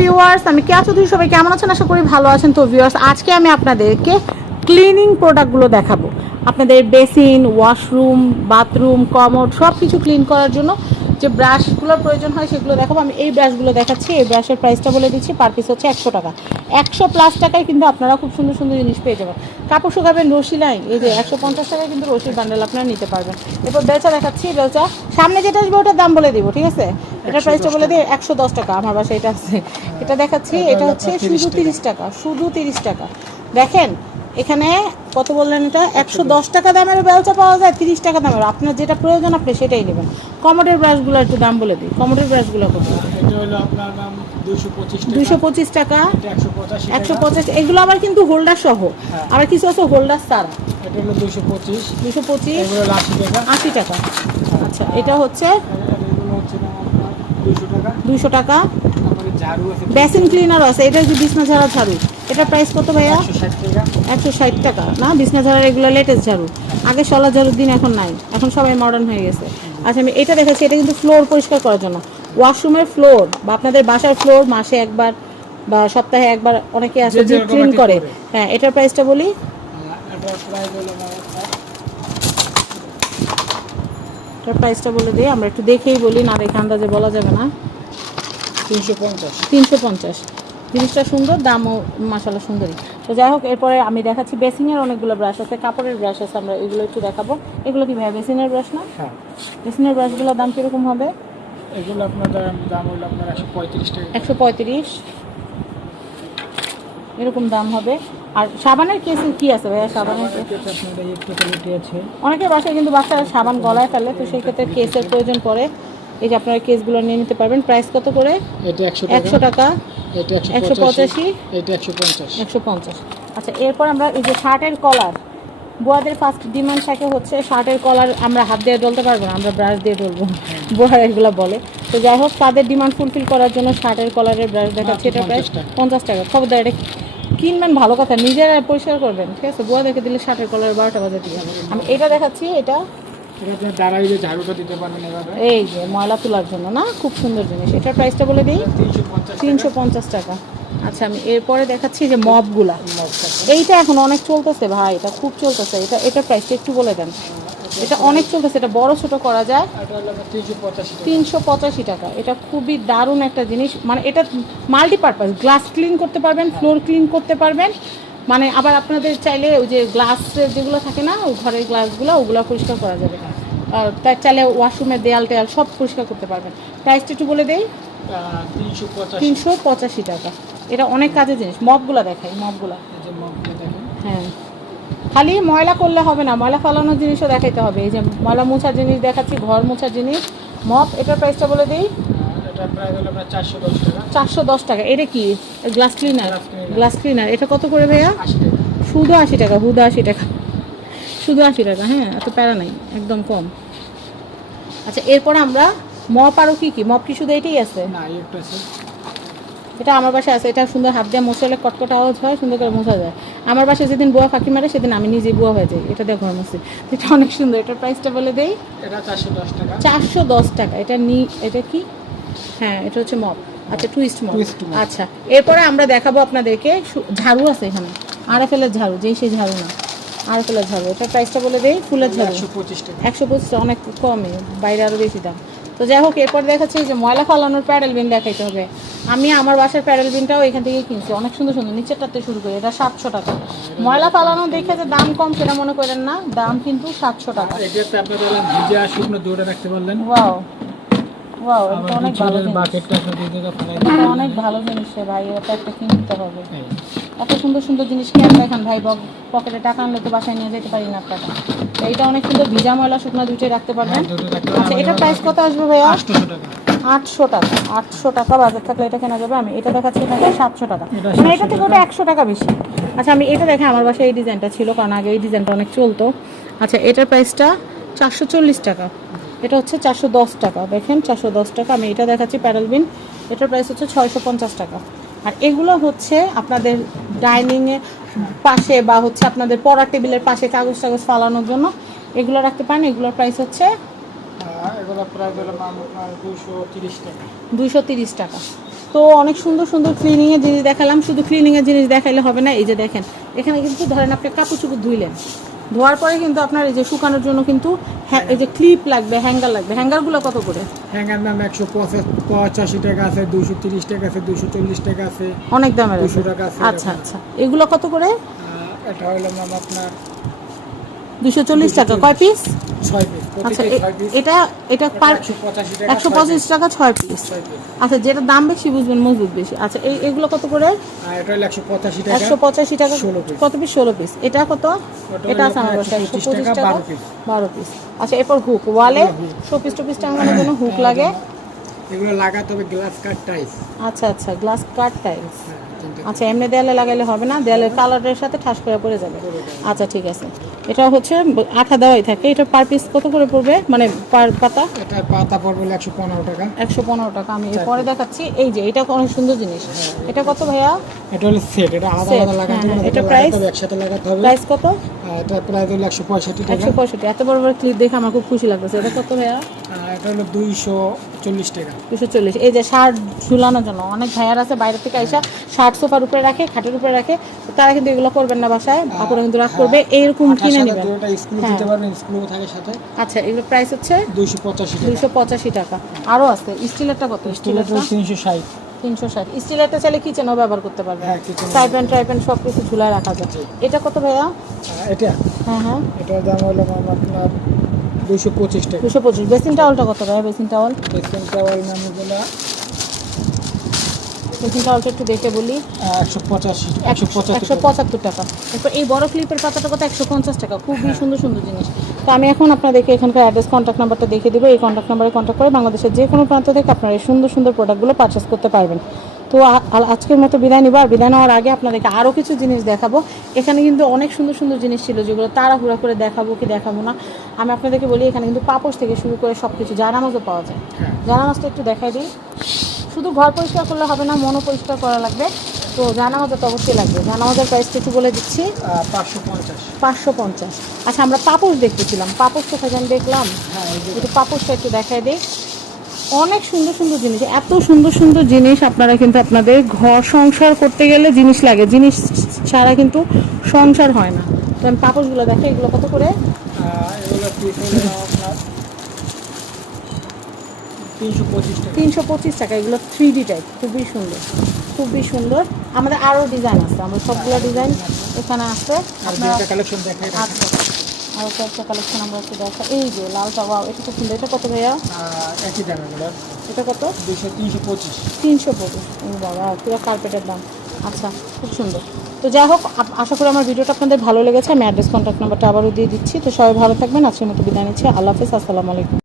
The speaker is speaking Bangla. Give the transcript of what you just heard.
ভিউয়ার্স আমি কেয়া চৌধুরী, সবাই কেমন আছেন? আশা করি ভালো আছেন। তো ভিউয়ার্স আজকে আমি আপনাদেরকে ক্লিনিং প্রোডাক্টগুলো দেখাবো। আপনাদের বেসিন ওয়াশরুম বাথরুম কমোড সব কিছু ক্লিন করার জন্য যে ব্রাশগুলোর প্রয়োজন হয় সেগুলো দেখাবো। আমি এই ব্রাশগুলো দেখাচ্ছি। এই ব্রাশের প্রাইসটা বলে দিচ্ছি পার পিস হচ্ছে একশো টাকা। একশো প্লাস টাকায় কিন্তু আপনারা খুব সুন্দর সুন্দর জিনিস পেয়ে যাবেন। কাপড় শুকাবেন রশি লাইন এই যে একশো পঞ্চাশ টাকায় কিন্তু রশির বান্ডেল আপনারা নিতে পারবেন। এরপর বেলচা দেখাচ্ছি, বেলচা। সামনে যেটা আসবে ওটার দাম বলে দিব, ঠিক আছে? এটার প্রাইসটা বলে দিই একশো দশ টাকা আমার বাসায় এটা আছে। এটা দেখাচ্ছি এটা হচ্ছে শুধু তিরিশ টাকা শুধু তিরিশ টাকা। দেখেন এখানে কত বললেন এটা? একশো দশ। টাকা দামের বেলচা পাওয়া যায় তিরিশ টাকা দামের। আপনার যেটা প্রয়োজন আপনি সেটাই নেবেন। কমোডের ব্রাশগুলো একটু দাম বলে দিই। কমোডের ব্রাশগুলো কত? এটা হলো আপনার নাম দুশো পঁচিশ টাকা। একশো পঁচাশি এগুলো আবার কিন্তু হোল্ডার সহ। হ্যাঁ। আবার কিছু আছে হোল্ডার এটা হলো দুশো পঁচিশ। দুশো পঁচিশ? আশি টাকা। টাকা। আচ্ছা এটা হচ্ছে দুশো টাকা। বেসিন ক্লিনার আছে এটা হচ্ছে বিছনা ঝাড়া ঝাড়ু। এটার প্রাইস কত ভাইয়া? একশো ষাট টাকা। না? বিছনা ঝাড়ার এগুলো লেটেস্ট ঝাড়ু। আগে সলা ঝাড়ুর দিন এখন নাই। এখন সবাই মডার্ন হয়ে গেছে। আচ্ছা আমি এটা দেখাচ্ছি এটা কিন্তু ফ্লোর পরিষ্কার করার জন্য। ওয়াশরুমের ফ্লোর বা আপনাদের বাসার ফ্লোর মাসে একবার বা সপ্তাহে একবার অনেকে আছে ক্লিন করে। করে। হ্যাঁ এটার প্রাইসটা বলি আর এটা প্রায় হলো আমার এটার প্রাইসটা বলে দিই আমরা একটু দেখেই বলি না দেখে আন্দাজে বলা যাবে না। তিনশো পঞ্চাশ। তিনশো পঞ্চাশ। জিনিসটা সুন্দর দামও মাসালা সুন্দরই। তো যাই হোক এরপরে আমি দেখাচ্ছি বেসিনের অনেকগুলো ব্রাশ আছে কাপড়ের ব্রাশ আছে আমরা এগুলো একটু দেখাবো। এগুলো কি ভাই বেসিনের ব্রাশ না? হ্যাঁ। বেসিনের ব্রাশগুলোর দাম কীরকম হবে? এগুলো আপনার দাম দাম হলো আপনার একশো পঁয়ত্রিশ টাকা। একশো পঁয়ত্রিশ। এরকম দাম হবে। আর সাবানের কেস কি আছে ভাইয়া সাবানের আছে। অনেকের বাসায় কিন্তু বাচ্চারা সাবান গলায় ফেলে তো সেই ক্ষেত্রে কেসের প্রয়োজন পড়ে। এই যে আপনারা কেসগুলো নিয়ে নিতে পারবেন প্রাইস কত করে? এটা একশো টাকা। একশো পঁচাশি। এটা একশো পঞ্চাশ। একশো পঞ্চাশ। আচ্ছা এরপর আমরা এই যে শার্টের কলার বোয়াদের ফার্স্ট ডিমান্ড থাকে হচ্ছে শার্টের কলার আমরা হাত দিয়ে ডলতে পারব না আমরা ব্রাশ দিয়ে ডলবো বোয়ার এগুলো বলে। তো যাই হোক তাদের ডিমান্ড ফুলফিল করার জন্য শার্টের কলারের ব্রাশ দেখাচ্ছি। এটা প্রায় 50 টাকা। পঞ্চাশ টাকা। খবরদার এটা কিনবেন ভালো কথা নিজেরা পরিষ্কার করবেন ঠিক আছে? বোয়াদেরকে দিলে শার্টের কলার বারোটা বাজে দিয়ে আমি এটা দেখাচ্ছি এটা এই যে ময়লা তোলার জন্য না? খুব সুন্দর জিনিস। এটার প্রাইসটা বলে দিই তিনশো পঞ্চাশ টাকা। আচ্ছা আমি এরপরে দেখাচ্ছি যে মপগুলা এইটা এখন অনেক চলতেছে ভাই এটা খুব চলতেছে। এটা এটা প্রাইসটা একটু বলে দেন। এটা অনেক চলতেছে এটা বড় ছোট করা যায়। তিনশো পঁচাশি টাকা। এটা খুবই দারুণ একটা জিনিস। মানে এটা মাল্টিপারপাস গ্লাস ক্লিন করতে পারবেন ফ্লোর ক্লিন করতে পারবেন। মানে আবার আপনাদের চাইলে ওই যে গ্লাস যেগুলো থাকে না ঘরের গ্লাসগুলো ওগুলো পরিষ্কার করা যাবে। আর তার চাইলে ওয়াশরুমের দেয়াল টেয়াল সব পরিষ্কার করতে পারবেন। প্রাইসটা একটু বলে দেই। তিনশো পঁচাশি। টাকা। এটা অনেক কাজের জিনিস। মগগুলো দেখাই দেখেন। হ্যাঁ। খালি ময়লা করলে হবে না ময়লা ফালানোর জিনিসও দেখাইতে হবে। এই যে ময়লা মোছার জিনিস দেখাচ্ছি ঘর মোছার জিনিস মপ এটার প্রাইসটা বলে দিই। চারশো দশ টাকা। এটা কি? গ্লাস ক্লিনার গ্লাস ক্লিনার এটা কত করে ভাইয়া? শুধু আশি টাকা হুদা আশি টাকা। শুধু আশি টাকা হ্যাঁ এত প্যারা নাই একদম কম। আচ্ছা এরপর আমরা মপ আরও কি কি? মপ কি শুধু এটাই আছে? না আছে। এটা আমার বাসায় আছে এটা সুন্দর হাত দিয়ে মোছলে কটকট আওয়াজ হয় সুন্দর করে মোছা যায়। আমার বাসায় যেদিন বুয়া ফাঁকি মারে সেদিন আমি নিজে বুয়া হয়ে যাই এটা ঘর মোছি এটা অনেক সুন্দর এটার প্রাইসটা বলে দেই। এটা চারশো দশ টাকা। চারশো দশ টাকা এটা নি এটা কি? হ্যাঁ এটা হচ্ছে মপ আচ্ছা টুইস্ট মপ আচ্ছা এরপরে আমরা দেখাবো আপনাদেরকে ঝাড়ু আছে এখানে আরএফএলের ঝাড়ু যেই সেই ঝাড়ু না আরএফএলের ঝাড়ু এটার প্রাইসটা বলে দেই ফুলের ঝাড়ু। একশো পঁচিশ টাকা। একশো পঁচিশ অনেক কমে বাইরে আরও বেশি দাম। তো যাই হোক এরপর দেখাচ্ছি যে ময়লা ফালানোর প্যাডেল বিন দেখাইতে হবে। আমি আমার বাসার প্যাডেল বিনটাও এখান থেকে কিনছি অনেক সুন্দর সুন্দর নিচেরটাতে শুরু করি এটা সাতশো টাকা। ময়লা ফালানো দেখে যে দাম কম সেটা মনে করেন না দাম কিন্তু সাতশো টাকা। ওয়াও ওয়াও এটা অনেক ভালো জিনিস। অনেক ভালো জিনিস ভাই এটা একটা কিনতে হবে। এত সুন্দর সুন্দর জিনিস কেন দেখেন ভাই? পকেটে টাকা আনলে তো বাসায় নিয়ে যেতে পারি না টাকা তো এইটা অনেক সুন্দর ভিজা ময়লা শুকনো দুটোই রাখতে পারবেন। হ্যাঁ, আচ্ছা এটার প্রাইস কত আসবে ভাইয়া? আটশো টাকা। আটশো টাকা। বাজার থাকলে এটা কেনা যাবে। আমি এটা দেখাচ্ছি এখানে সাতশো টাকা। এটা মানে এটা থেকে ওটা একশো টাকা বেশি। আচ্ছা আমি এটা দেখে আমার বাসায় এই ডিজাইনটা ছিল কারণ আগে এই ডিজাইনটা অনেক চলতো। আচ্ছা এটার প্রাইসটা চারশো চল্লিশ টাকা। এটা হচ্ছে চারশো দশ টাকা। দেখেন চারশো দশ টাকা। আমি এটা দেখাচ্ছি প্যাডেল বিন। এটার প্রাইস হচ্ছে ছয়শো পঞ্চাশ টাকা। আর এগুলো হচ্ছে আপনাদের ডাইনিংয়ে পাশে বা হচ্ছে আপনাদের পড়ার টেবিলের পাশে কাগজ টাগজ ফালানোর জন্য। এগুলো রাখতে পারেন এগুলোর প্রাইস হচ্ছে দুইশো তিরিশ টাকা। তো অনেক সুন্দর সুন্দর ক্লিনিং এর জিনিস দেখালাম শুধু ক্লিনিং এর জিনিস দেখাইলে হবে না এই যে দেখেন। এখানে কিন্তু ধরেন আপনি কাপড় চুপড় ধুইলেন। ধোয়ার পরে কিন্তু আপনার এই যে শুকানোর জন্য কিন্তু হ্যাঁ, এই যে ক্লিপ লাগবে হ্যাঙ্গার লাগবে। হ্যাঙ্গারগুলো কত করে? হ্যাঙ্গার ম্যাম একশো পঁচাশি টাকা আছে দুশো তিরিশ টাকা আছে দুশো চল্লিশ টাকা আছে অনেক দামের 200 টাকা আছে আচ্ছা আচ্ছা। এগুলো কত করে? এটা হলো ম্যাম আপনার দুশো চল্লিশ টাকা। কয় পিস ছয় পিস আচ্ছা এটা এটা পার একশো পঁচাশি টাকা ছয় পিস আচ্ছা যেটা দাম বেশি বুঝবেন মজবুত বেশি। আচ্ছা এই এগুলো কত করে? একশো পঁচাশি টাকা একশো পঁচাশি টাকা 16 piece। কত পিস ষোলো পিস এটা কত? এটা আছে আমার একশো পঁচিশ টাকা, টাকা 12 piece। বারো পিস আচ্ছা এরপর হুক ওয়ালে। শোপিস টোপিস টাঙানোর জন্য হুক লাগে? এগুলো লাগাতে হবে গ্লাস কাট টাইস আচ্ছা আচ্ছা গ্লাস কাট টাইলস হ্যাঁ আচ্ছা এমনি দেয়ালে লাগাইলে হবে না? দেয়ালের কালারের সাথে ঠাস করে পড়ে যাবে। আচ্ছা ঠিক আছে। এটা হচ্ছে আঠা দেওয়াই থাকে। এটা পার পিস কত করে পড়বে? মানে পার পাতা? এটা পাতা পড়বে একশো পনেরো টাকা। একশো পনেরো টাকা। আমি পরে দেখাচ্ছি। এই যে এটা অনেক সুন্দর জিনিস। এটা কত ভাইয়া? এটা হলো সেট এটা আলাদা আলাদা লাগাতে হ্যাঁ, হবে। এটা price? একসাথে লাগাতে হবে। প্রাইস কত? এটা প্রাইস হলো একশো পঁয়ষট্টি টাকা। একশো পঁয়ষট্টি। এত বড় বড় ক্লিপ দেখে আমার খুব খুশি লাগছে এটা কত ভাইয়া? এটা হলো দুইশো চল্লিশ টাকা। দুশো চল্লিশ। এই যে শার্ট ঝুলানোর জন্য অনেক ভাইয়ার আছে বাইরে থেকে আইসা শার্ট সোফার উপরে রাখে খাটের উপরে রাখে তারা কিন্তু এগুলো করবেন না বাসায় কিন্তু রাগ করবে এইরকম কিনে নেবেন। হ্যাঁ। আচ্ছা এগুলো প্রাইস হচ্ছে দুইশো পঁচাশি টাকা। পঁচাশি টাকা। আরও আছে স্টিলেরটা কত? স্টিলের স্টিলেরটা? তিনশো ষাট। তিনশো ষাট। স্টিলেরটা চাইলে কিচেনও ব্যবহার করতে পারবে হ্যাঁ, ট্রাইপ্যান সব কিছু ঝুলায় রাখা যায়। এটা কত ভাইয়া? এটা? হ্যাঁ হ্যাঁ। এটার দাম হলো আপনার পঁচিশ টাকা। দুশো পঁচিশ। বেসিন টাওয়ালটা কত ভাইয়া বেসিন টাওয়াল টাওয়াল বেসিন টাওয়ালটা একটু দেখে বলি। একশো পঁচাশি একশো একশো পঁচাত্তর টাকা। এরপর এই বড় ক্লিপের পাতাটা কত একশো পঞ্চাশ টাকা। খুবই সুন্দর সুন্দর জিনিস। তো আমি এখন আপনাদেরকে এখানকার অ্যাড্রেস কন্ট্যাক্ট নাম্বারটা দেখে দিব। এই কন্ট্যাক্ট নাম্বারে কন্ট্যাক্ট করে বাংলাদেশের যে কোনো প্রান্ত থেকে আপনারা এই সুন্দর সুন্দর প্রোডাক্টগুলো পারচেস করতে পারবেন। তো আজকের মতো বিদায় নিব। আর বিদায় নেওয়ার আগে আপনাদেরকে আরও কিছু জিনিস দেখাবো। এখানে কিন্তু অনেক সুন্দর সুন্দর জিনিস ছিল যেগুলো তাড়াহুড়া করে দেখাবো কি দেখাবো না। আমি আপনাদেরকে বলি এখানে কিন্তু পাপোশ থেকে শুরু করে সব কিছু জানামাজও পাওয়া যায়। হ্যাঁ। জানামাজটা একটু দেখাই দিই। শুধু ঘর পরিষ্কার করলে হবে না মনও পরিষ্কার করা লাগবে। তো জানামাজা তো অবশ্যই লাগবে। জানামাজার প্রাইস কিছু বলে দিচ্ছি। পাঁচশো পঞ্চাশ। পাঁচশো পঞ্চাশ। আচ্ছা আমরা পাপোশ দেখতেছিলাম। পাপোশ কোথায় যেন দেখলাম। হ্যাঁ একটু পাপোশটা একটু দেখাই দিই। অনেক সুন্দর সুন্দর জিনিস এত সুন্দর সুন্দর জিনিস আপনারা কিন্তু আপনাদের ঘর সংসার করতে গেলে জিনিস লাগে। জিনিস ছাড়া কিন্তু সংসার হয় না। তো আমি পাপোশগুলো দেখে এগুলো কত করে? তিনশো পঁচিশ টাকা এগুলো থ্রি ডি টাইপ খুবই সুন্দর খুবই সুন্দর। আমাদের আরও ডিজাইন আছে আমরা সবগুলো ডিজাইন এখানে আছে। আপনারা কালেকশন দেখাই আচ্ছা। আর একটা কালেকশন আমরা একটু দেখা এই যে লালটা বাও এটা খুব সুন্দর। এটা কত ভাইয়া? একই দাম এটা কত? দুশো তিনশো পঁচিশ। তিনশো পঁচিশ। বাবা পুরো কার্পেটের দাম। আচ্ছা খুব সুন্দর। তো যাই হোক আশা করি আমার ভিডিওটা আপনাদের ভালো লেগেছে। আমি অ্যাড্রেস কন্ট্যাক্ট নাম্বারটা আবারও দিয়ে দিচ্ছি। তো সবাই ভালো থাকবেন। আজকের মতো বিদায় নিচ্ছি। আল্লাহ হাফিজ আসসালামু আলাইকুম।